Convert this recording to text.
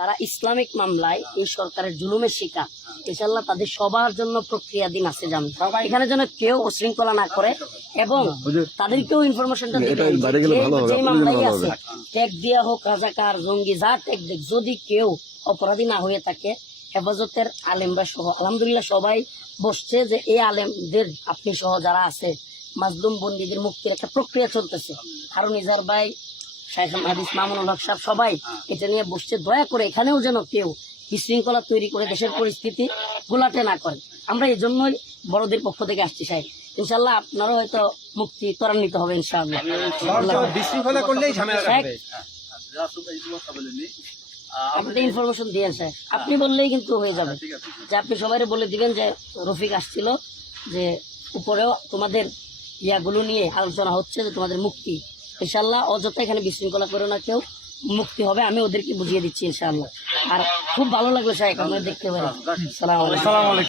তারা ইসলামিক মামলায় এই সরকারের জুলুমের শিকার, ইনশাল্লাহ তাদের সবার জন্য প্রক্রিয়াধীন আছে জামিন। এখানে যেন কেউ উশৃঙ্খলা না করে এবং তাদেরকেও ইনফরমেশনটা দিতে যে মামলাই আছে, ট্যাগ দেওয়া হোক, রাজাকার, জঙ্গি, যা ট্যাগ দেখ, যদি কেউ অপরাধী না হয়ে থাকে, হেফাজতের আলেমরা সহ আলহামদুলিল্লাহ সবাই বসছে যে এই আলেমদের আপনি সহ যারা আছে মাজলুম বন্দীদের মুক্তির একটা প্রক্রিয়া চলতেছে। হারুন ইজার ভাই, শাইখ হাদিস মামুনুল হক সাহেব সবাই এটা নিয়ে বসছে। দয়া করে এখানেও যেন কেউ বিশৃঙ্খলা তৈরি করে দেশের পরিস্থিতি গোলাটে না করে। আমরা এই জন্যই বড়দের পক্ষ থেকে আসছি সাহেব, ইনশাল্লাহ আপনারও হয়তো মুক্তি ত্বরান্বিত হবে ইনশাআল্লাহ। বিশৃঙ্খলা করলেই ঝামেলা হবে। আপনি ইনফরমেশন দিয়েন স্যার, আপনি বললেই কিন্তু হয়ে যাবে যে আপনি সবাই বলে দিবেন যে রফিক আসছিল, যে উপরেও তোমাদের ইয়াগুলো নিয়ে আলোচনা হচ্ছে যে তোমাদের মুক্তি, ইনশাল্লাহ অযথা এখানে বিশৃঙ্খলা করো না, কেউ মুক্তি হবে, আমি ওদেরকে বুঝিয়ে দিচ্ছি ইনশাআল্লাহ। আর খুব ভালো লাগলো সাহেব আপনার দেখতে পারেন। সালাম আলাইকুম।